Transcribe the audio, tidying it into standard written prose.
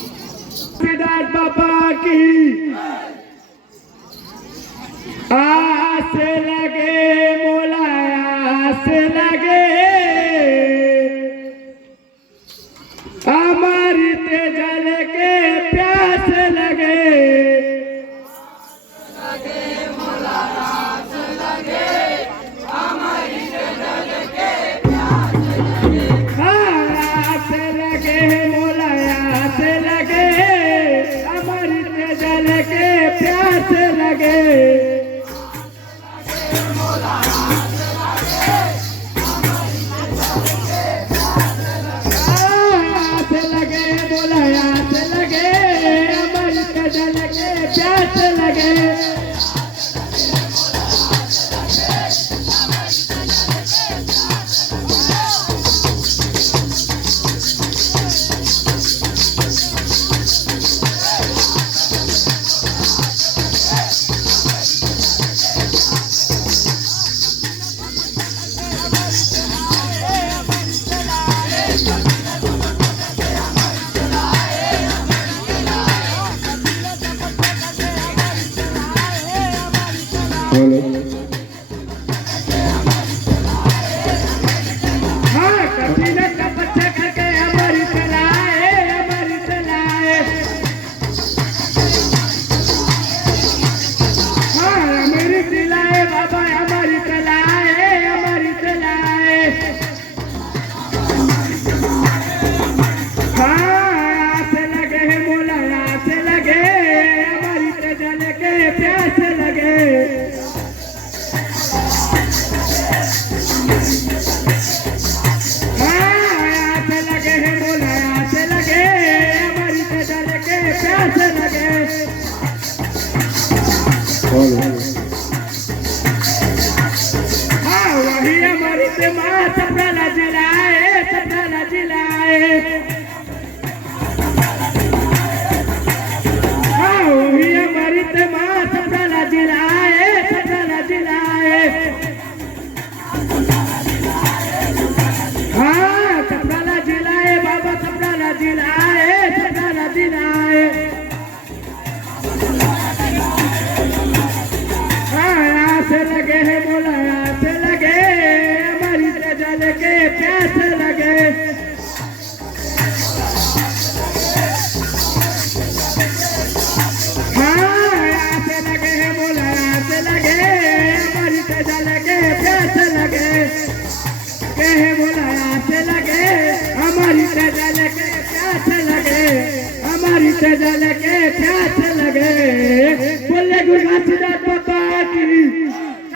सिद्धार्थ बाबा की आस लगे मोला आस लगे अमृत जल के प्यास लगे मोला आस लगे अमृत जल के प्यास लगे आस लगे मोला आस लगे अमृत जल के प्यास लगे प्यास लगे हाँ कठिन तपस्या करके अमृत लाए अमृत लाए हाँ अमृत लाए बाबा अमृत लाए अमृत लाए हाँ आस लगे मोला आस लगे अमृत जल के प्यास लगे हाँ वही अमृत माँ सपना जिलाए सपना जिलाए हाँ वही अमृत माँ सपना जिलाए सपना जिलाए हाँ सपना जिलाए बाबा सपना जिलाए सपना जिलाए आस लगे है मोला आस लगे अमृत जल के प्यास लगे हाँ आस लगे है मोला आस लगे अमृत जल के प्यास लगे है मोला आस लगे अमृत जल के प्यास लगे अमृत जल के प्यास लगे बोले गुरु सिद्धार्थ बाबा